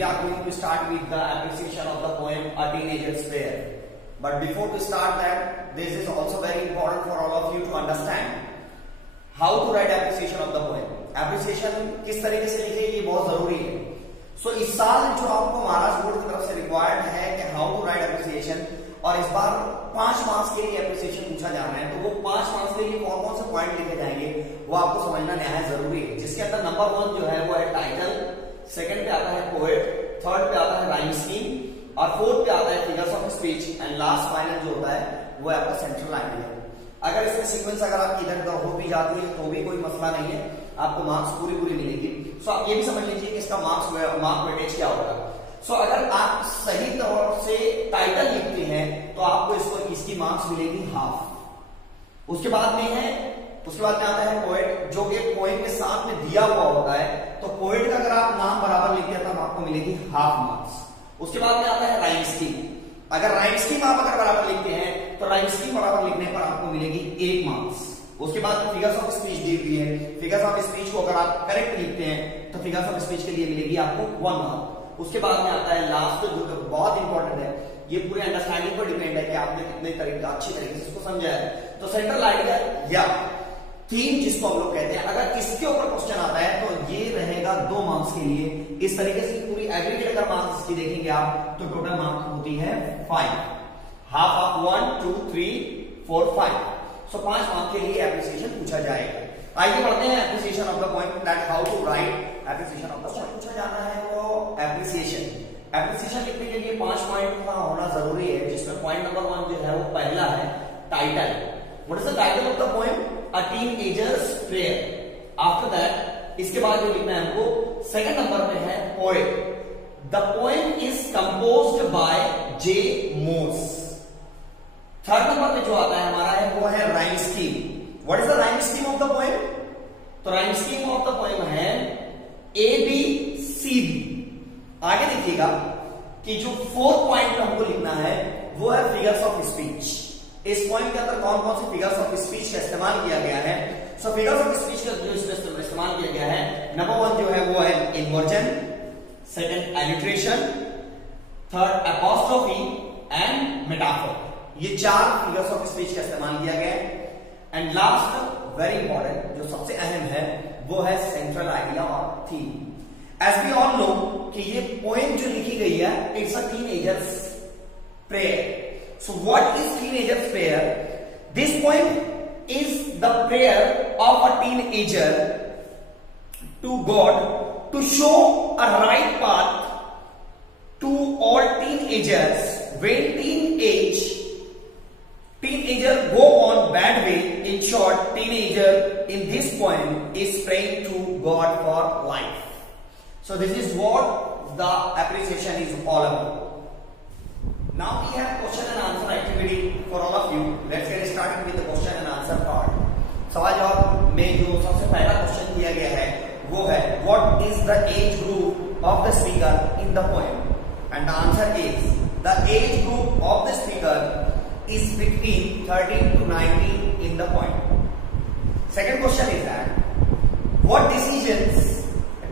we are going to start with the appreciation of the poem A Teenager's Prayer. But before to start that, this is also very important for all of you to understand how to write appreciation of the poem. Appreciation किस तरीके से लिखे ये बहुत जरूरी है. So इस साल जो आपको महाराष्ट्र बोर्ड की तरफ से रिक्वायर्ड है कि हाउ टू राइट एप्रिसिएशन, और इस बार 5 मार्क्स के लिए एप्रिसिएशन पूछा जाना है, तो वो 5 मार्क्स के लिए कौन कौन से पॉइंट लिखे जाएंगे वो आपको समझना नहायत जरूरी है. जिसके अंदर नंबर 1 जो है वो है टाइटल, सेकंड पे आता है पोएट, थर्ड पे आता है राइम स्कीम, और फोर्थ पे आता है figures of speech, and last final जो होता है वो है आपका सेंट्रल आइडिया. अगर इसमें सीक्वेंस अगर आपकी इधर उधर हो भी जाती है तो भी कोई मसला नहीं है, आपको मार्क्स पूरी मिलेगी. सो आप ये भी समझ लीजिए कि इसका मार्क वेटेज क्या होगा. सो अगर आप सही तौर से टाइटल लिखते हैं तो आपको इसकी मार्क्स मिलेगी हाफ. उसके बाद में आता है पोएट, जो कि पोएम के साथ में दिया हुआ होता है, तो पोएट का अगर आप नाम बराबर लिखते हैं तो आपको मिलेगी हाफ मार्क्स. उसके बाद में आता है राइम स्कीम. अगर राइम स्कीम आप अगर बराबर लिखते हैं तो राइम स्कीम बराबर लिखने पर आपको मिलेगी 1 मार्क्स. उसके बाद फिगर्स ऑफ स्पीच दी हुई है, फिगर्स ऑफ स्पीच को अगर आप करेक्ट लिखते हैं तो फिगर्स ऑफ स्पीच के लिए मिलेगी आपको 1 मार्क. उसके बाद में आता है लास्ट, जो कि बहुत इंपॉर्टेंट है, ये पूरे अंडरस्टैंडिंग पर डिपेंड है कि आपने कितने तरीके अच्छी तरीके से इसको समझा है. तो सेंट्रल आइडिया या थीम जिसको हम लोग कहते हैं, अगर इसके ऊपर क्वेश्चन आता है तो ये रहेगा 2 मार्क्स के लिए. इस तरीके से पूरी एग्रीगेट अगर मार्क्स की देखेंगे आप तो टोटल मार्क्स होती है 5, हाफ ऑफ 1 2 3 4 5. सो 5 मार्क्स के लिए एप्रिसिएशन पूछा जाएगा. आइए बढ़ते हैं appreciation of the point, that how to write appreciation of the point. पूछा जाना है वो एप्रिसिएशन लिखने के लिए 5 पॉइंट का होना जरूरी है, जिसमें पॉइंट नंबर 1 जो है वो पहला है title. What is the title of the poem? A Teenager's Prayer. After that, इसके बाद जो लिखना है हमको, सेकंड नंबर पे है poet. The poem is composed by J. Morse. Third number पे जो आता है हमारा है वो है rhyme scheme. What is the rhyme scheme of the poem? तो rhyme scheme of the poem है ABCD. आगे देखिएगा कि जो 4th पॉइंट पे हमको लिखना है वो है फिगर्स ऑफ स्पीच. इस पॉइंट के अंदर कौन कौन से फिगर्स ऑफ स्पीच का इस्तेमाल किया गया है? सो फिगर्स ऑफ स्पीच का जो इसमें इस्तेमाल किया गया है, नंबर 1 जो है वो है inversion, second alliteration, third apostrophe and metaphor. ये 4 फिगर्स ऑफ स्पीच का इस्तेमाल किया गया है. एंड लास्ट वेरी इंपॉर्टेंट, जो सबसे अहम है, वो है सेंट्रल आइडिया और theme. As we all know कि ये पोएम जो लिखी गई है, it's a teenager's prayer. So what is teenager's prayer? This poem is the prayer of a teenager to God to show a right path to all teenagers when teenager go on bad way. In short, teenager in this poem is praying to God for life. So this is what the appreciation is all about. Now we have question and answer activity for all of you. Let's get started with the question and answer part. सवाल जवाब में जो सबसे पहला question दिया गया है वो है What is the age group of the speaker in the poem? And the answer is the age group of the speaker is between 13 to 19 in the poem. Second question is that what decisions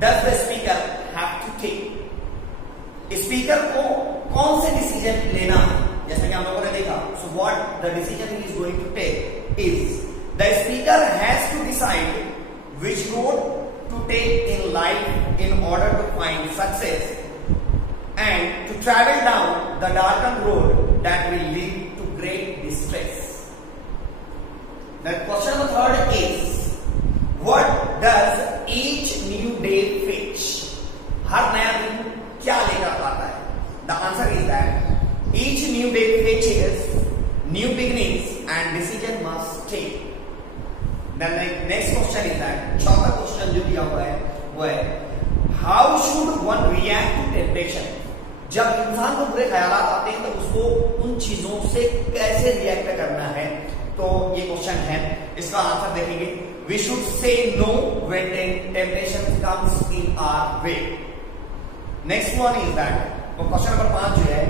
does the speaker have to take? Speaker को कौन से decision लेना है, जैसे कि हम लोगों ने देखा. So what the decision he is going to take is the speaker has to decide which road to take in life in order to find success and to travel down the darken road that will lead to great distress. The question number 3 is what does each new day fetch? हर नया दिन क्या लेकर आता है? The answer is that each new day fetches new beginnings and decision must take. The next question is that, चौथा question जो दिया हुआ है वो है how should one react to temptation? जब इंसान को बुरे ख्यालात आते हैं तो उसको उन चीजों से कैसे रिएक्ट करना है, तो ये क्वेश्चन है. इसका आंसर देखेंगे. We should say no when temptation comes in our way. Next one is that, question number 5 जो है,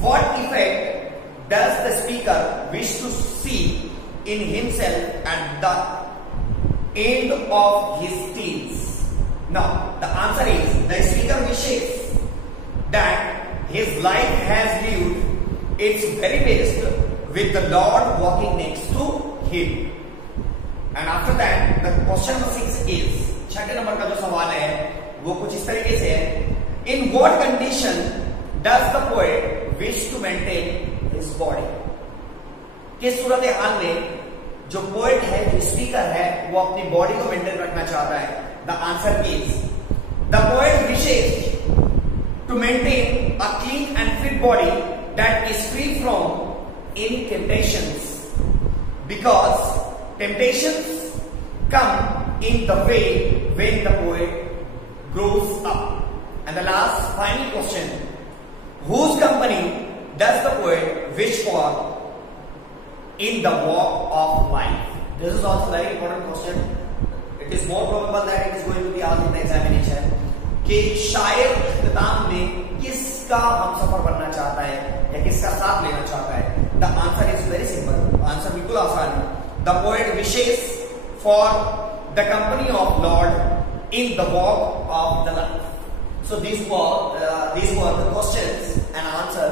what effect does the speaker wish to see in himself at the end of his teens? Now, the answer is the speaker wishes that his life has lived its very best with the Lord walking next to him. And after that, the question number 6 is, छठे number का जो सवाल है वो कुछ इस तरीके से है, in what condition does the poet wish to maintain his body? किस सूरत हाल में जो पोएट है, जो स्पीकर है, वो अपनी बॉडी को मेंटेन रखना चाहता है? The answer is, the poet wishes to maintain a clean and fit body that is free from any temptations, because temptations come in the way when the poet grows up. And the last final question, whose company does the poet wish for in the walk of life? This is also very important question. It is more probable that it is going to be asked in the examination. कि शायर इख्तिताम में किसका हमसफर बनना चाहता है या किसका साथ लेना चाहता है? The answer is very simple. Answer बिल्कुल आसान है. The poet wishes for the company of Lord in the walk of the life. So these were the questions and answer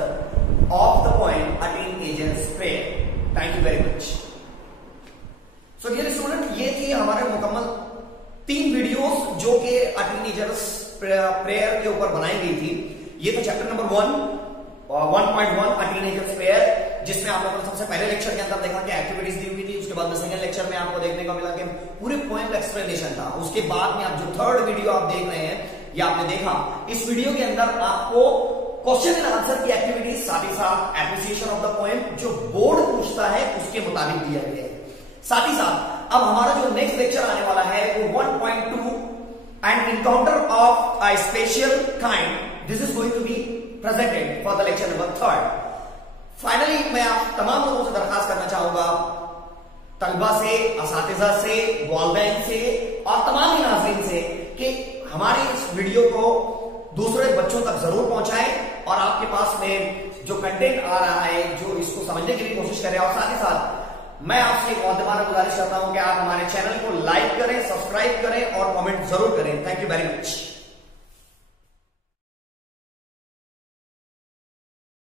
of the poem A Teenager's Prayer. Thank you very much. So dear student, ये थी हमारे मुकम्मल 3 videos जो कि A Teenager's Prayer के ऊपर बनाई गई थी. ये तो chapter number 1.1 A Teenager's Prayer, जिसमें आप लोगों ने सबसे पहले लेक्चर के अंदर देखा कि एक्टिविटीज दी हुई थी. उसके बाद में सेकंड लेक्चर में आपको देखने को मिला कि पूरे पोएम का एक्सप्लेनेशन था. उसके बाद में आप जो थर्ड वीडियो आप देख रहे हैं, ये आपने देखा. इस वीडियो के अंदर आपको क्वेश्चन एंड आंसर की एक्टिविटीज, साथ ही साथ एप्रिसिएशन ऑफ द पोएम जो बोर्ड पूछता है उसके मुताबिक दिया गया है. साथ ही साथ अब हमारा जो नेक्स्ट लेक्चर आने वाला है वो 1.2 and encounter of a special kind. This is going to be presented for the lecture number 3. Finally मैं आप तमाम लोगों से दरखास्त करना चाहूंगा, तलबा से, असातिज़ा से, वालिदैन से और तमाम ही नाज़रीन से, कि हमारे इस वीडियो को दूसरे बच्चों तक जरूर पहुंचाएं और आपके पास में जो कंटेंट आ रहा है, जो इसको समझने के लिए कोशिश करें. और साथ ही साथ मैं आपसे एक और गुजारिश करता हूं कि आप हमारे चैनल को लाइक करें, सब्सक्राइब करें और कमेंट जरूर करें. Thank you very much.